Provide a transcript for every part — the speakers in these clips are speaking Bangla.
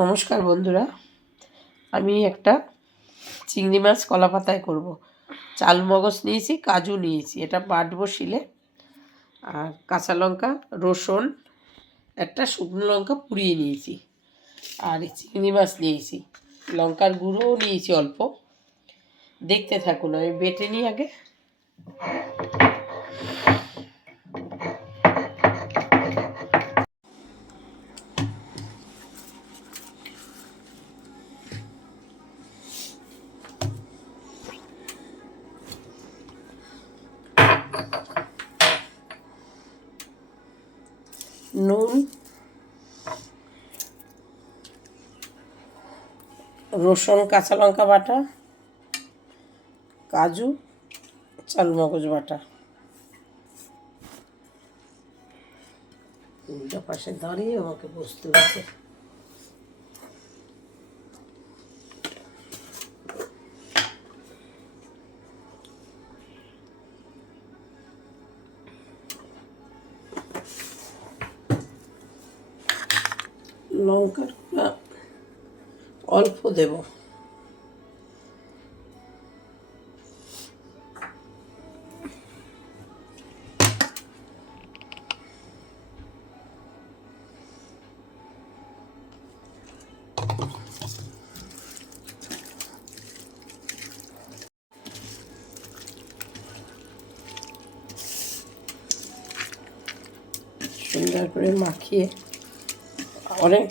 নমস্কার বন্ধুরা, আমি একটা চিংড়ি মাছ কলা পাতায় করব। চাল মগজ নিয়েছি, কাজু নিয়েছি, এটা বাটবো শিলে। আর কাঁচা লঙ্কা, রসুন, একটা শুকনো লঙ্কা পুড়িয়ে নিয়েছি। আর চিংড়ি মাছ নিয়েছি, লঙ্কার গুঁড়োও নিয়েছি অল্প। দেখতে থাকুন, আমি বেটে নিই আগে। নুন, রসুন, কাঁচা লঙ্কা বাটা, কাজু, চালমগজ বাটা। উল্টো পাশে দাঁড়িয়ে আমাকে বসতে হচ্ছে। লঙ্কার অল্প দেব। সুন্দর করে মাখিয়ে অনেক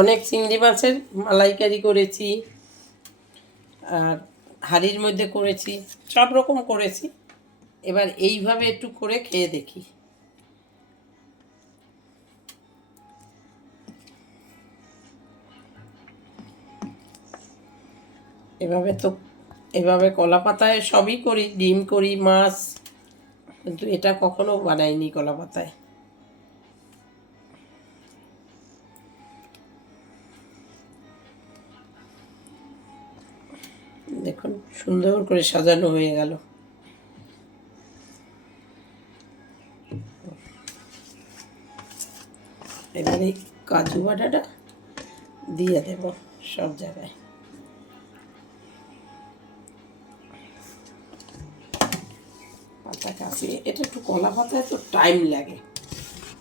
অনেক চিংড়ি মাছের মালাইকারি করেছি, আর হাঁড়ির মধ্যে করেছি, সব রকম করেছি। এবার এইভাবে একটু করে খেয়ে দেখি। এভাবে কলা পাতায় সবই করি, ডিম করি, মাছ, কিন্তু এটা কখনো বানাইনি কলা পাতায়। দেখুন সুন্দর করে সাজানো হয়ে গেল। এবারে কাজু বাটাটা দিয়ে দেব সব জায়গায়। পাতা কাছে এটা একটু কলা পাতায় তো টাইম লাগে,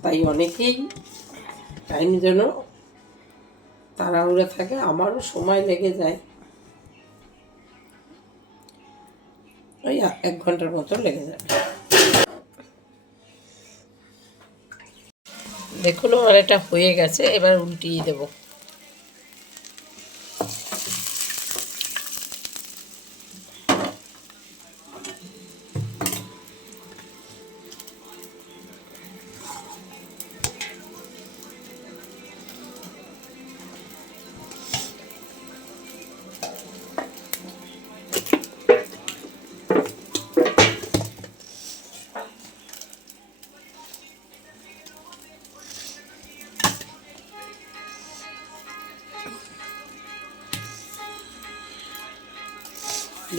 তাই অনেকেই টাইম যেন তাড়াহুড়ো থাকে, আমারও সময় লেগে যায়, ওই 1 ঘন্টার মতো লেগে যাবে। দেখুন আমার এটা হয়ে গেছে, এবার উল্টিয়ে দেব।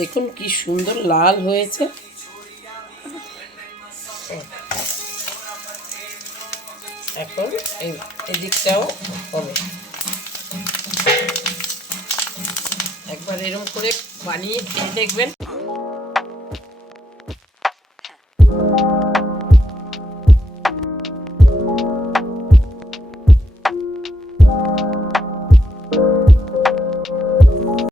দেখুন কি সুন্দর লাল হয়েছে। এখন এই দিকটাও হবে। একবার এরকম করে বানিয়ে খেয়ে দেখবেন।